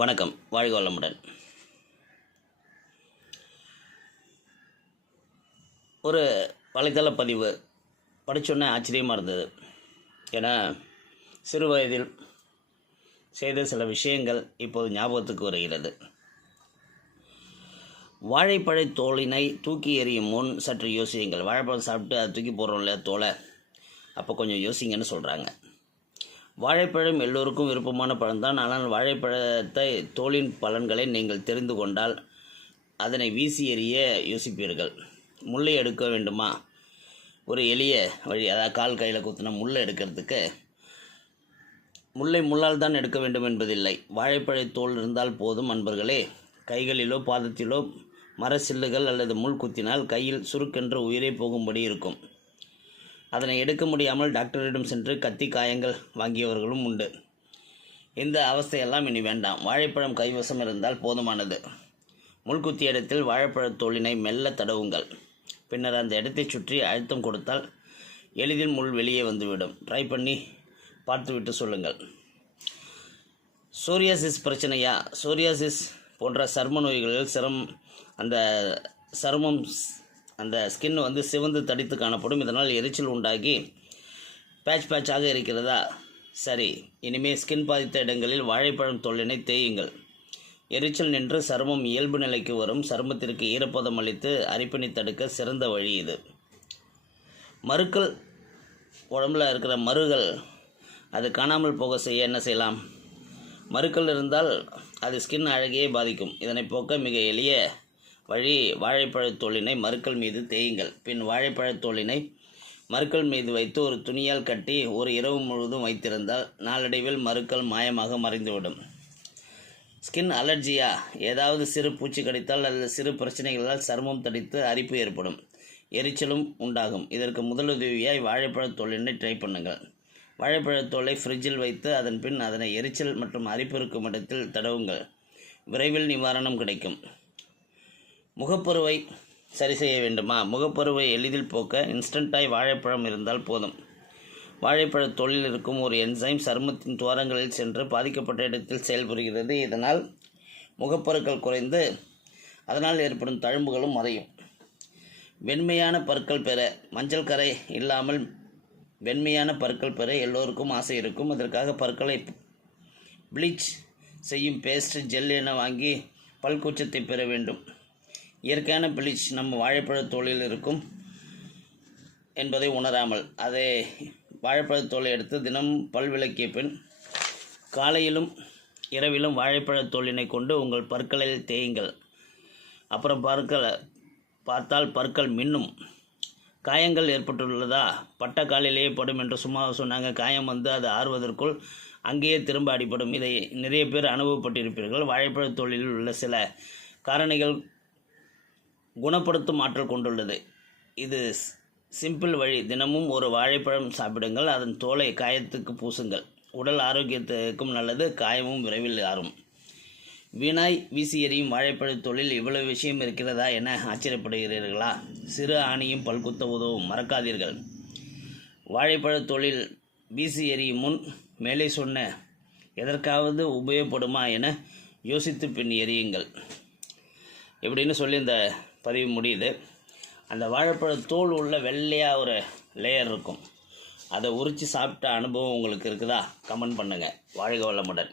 வணக்கம். வாழ்க வளமுடன். ஒரு வலைத்தள பதிவு படித்தோன்னே ஆச்சரியமாக இருந்தது. ஏன்னா சிறு வயதில் செய்த சில விஷயங்கள் இப்போது ஞாபகத்துக்கு வருகிறது. வாழைப்பழ தோலினை தூக்கி எறியும் முன் சற்று யோசியுங்கள். வாழைப்பழம் சாப்பிட்டு அதை தூக்கி போடுறோம்ல தோலை? அப்போ கொஞ்சம் யோசிங்கன்னு சொல்கிறாங்க வாழைப்பழம் எல்லோருக்கும் விருப்பமான பழம்தான். ஆனால் வாழைப்பழத்தை தோலின் பலன்களை நீங்கள் தெரிந்து கொண்டால் அதனை வீசி எறிய யோசிப்பீர்கள். முள்ளை எடுக்க வேண்டுமா? ஒரு எளிய வழி. அதாவது கால் கையில் குத்தின முள்ளை எடுக்கிறதுக்கு. முல்லை முள்ளால் தான் எடுக்க வேண்டும் என்பதில்லை. வாழைப்பழ தோல் இருந்தால் போதும் அன்பர்களே. கைகளிலோ பாதத்திலோ மர சில்லுகள் அல்லது முள் குத்தினால் கையில் சுருக்கென்று உயிரே போகும்படி இருக்கும். அதனை எடுக்க முடியாமல் டாக்டரிடம் சென்று கத்தி காயங்கள் வாங்கியவர்களும் உண்டு. இந்த அவஸ்தையெல்லாம் இனி வேண்டாம். வாழைப்பழம் கைவசம் இருந்தால் போதுமானது. முள்குத்திய இடத்தில் வாழைப்பழத் தோலினை மெல்ல தடவுங்கள். பின்னர் அந்த இடத்தை சுற்றி அழுத்தம் கொடுத்தால் எளிதில் முள் வெளியே வந்துவிடும். ட்ரை பண்ணி பார்த்துவிட்டு சொல்லுங்கள். சோரியாசிஸ் பிரச்சனையா? சோரியாசிஸ் போன்ற சர்ம நோய்களில் சிரம் அந்த சருமம் அந்த ஸ்கின் வந்து சிவந்து தடித்து காணப்படும். இதனால் எரிச்சல் உண்டாகி பேட்ச் பேட்சாக இருக்கிறதா? சரி இனிமேல் ஸ்கின் பாதித்த இடங்களில் வாழைப்பழம் தொல்லினை தேயுங்கள். எரிச்சல் நின்று சருமம் இயல்பு நிலைக்கு வரும். சருமத்திற்கு ஈரப்பதம் அளித்து அரிப்பினை தடுக்க சிறந்த வழி இது. மறுக்கள் உடம்புல இருக்கிற மருகள் அது காணாமல் போக செய்ய என்ன செய்யலாம்? மறுக்கள் இருந்தால் அது ஸ்கின் அழகையே பாதிக்கும். இதனை போக்க மிக எளிய வழி வாழைப்பழத் தோலினை மீது தேயுங்கள். பின் வாழைப்பழத் தோலினை மீது வைத்து ஒரு துணியால் கட்டி ஒரு இரவு முழுவதும் வைத்திருந்தால் நாளடைவில் மறுக்கள் மாயமாக மறைந்துவிடும். ஸ்கின் அலர்ஜியா? ஏதாவது சிறு பூச்சி கடித்தால் அல்லது சிறு பிரச்சனைகளால் சருமம் தடித்து அரிப்பு ஏற்படும். எரிச்சலும் உண்டாகும். இதற்கு முதலுதவியாய் வாழைப்பழத் தோலினை ட்ரை பண்ணுங்கள். வாழைப்பழத் தோலை ஃப்ரிட்ஜில் வைத்து அதன் பின் அதனை எரிச்சல் மற்றும் அரிப்பு இருக்கும் இடத்தில் தடவுங்கள். விரைவில் நிவாரணம் கிடைக்கும். முகப்பருவை சரி செய்ய வேண்டுமா? முகப்பருவை எளிதில் போக்க இன்ஸ்டண்ட்டாய் வாழைப்பழம் இருந்தால் போதும். வாழைப்பழ தொழில் இருக்கும் ஒரு என்சைம் சருமத்தின் துவாரங்களில் சென்று பாதிக்கப்பட்ட இடத்தில் செயல்புரிகிறது இதனால் முகப்பருக்கள் குறைந்து அதனால் ஏற்படும் தழும்புகளும் மறையும். வெண்மையான பற்கள் பெற மஞ்சள் கரை இல்லாமல் வெண்மையான பற்கள் பெற எல்லோருக்கும் ஆசை இருக்கும். அதற்காக பற்களை ப்ளீச் செய்யும் பேஸ்ட் ஜெல் என வாங்கி பல்கூச்சத்தை பெற வேண்டும். இயற்கையான ப்ளீச் நம்ம வாழைப்பழத் தோலில் இருக்கும் என்பதை உணராமல் அதை வாழைப்பழத் தோலை எடுத்து தினம் பல் விளக்கிய பின் காலையிலும் இரவிலும் வாழைப்பழத் தோலினை கொண்டு உங்கள் பற்களில் தேயுங்கள். அப்புறம் பற்களை பார்த்தால் பற்கள் மின்னும். காயங்கள் ஏற்பட்டுள்ளதா? பட்ட காலிலேயே படும் என்று சும்மா சொன்னாங்க. காயம் வந்து அது ஆறுவதற்குள் அங்கேயே திரும்ப அடிபடும். இதை நிறைய பேர் அனுபவப்பட்டிருப்பீர்கள். வாழைப்பழத் தொழிலில் உள்ள சில காரணிகள் குணப்படுத்தும் ஆற்றல் கொண்டுள்ளது. இது சிம்பிள் வழி. தினமும் ஒரு வாழைப்பழம் சாப்பிடுங்கள். அதன் தோலை காயத்துக்கு பூசுங்கள். உடல் ஆரோக்கியத்துக்கும் நல்லது. காயமும் விரைவில் ஆறும். வீணாய் வீசி எறியும் வாழைப்பழத் தொழில் இவ்வளவு விஷயம் இருக்கிறதா என ஆச்சரியப்படுகிறீர்களா? சிறு ஆணியும் பல்குத்த உதவும். மறக்காதீர்கள். வாழைப்பழத் தொழில் வீசி எறியும் முன் மேலே சொன்ன எதற்காவது உபயோகப்படுமா என யோசித்து பின் எறியுங்கள். எப்படின்னு சொல்லி இந்த பதிவு முடியுது. அந்த வாழைப்பழ தோல் உள்ள வெள்ளையாக ஒரு லேயர் இருக்கும். அதை உரித்து சாப்பிட்ட அனுபவம் உங்களுக்கு இருக்குதா? கமெண்ட் பண்ணுங்கள் வாழ்க வளமுடன்.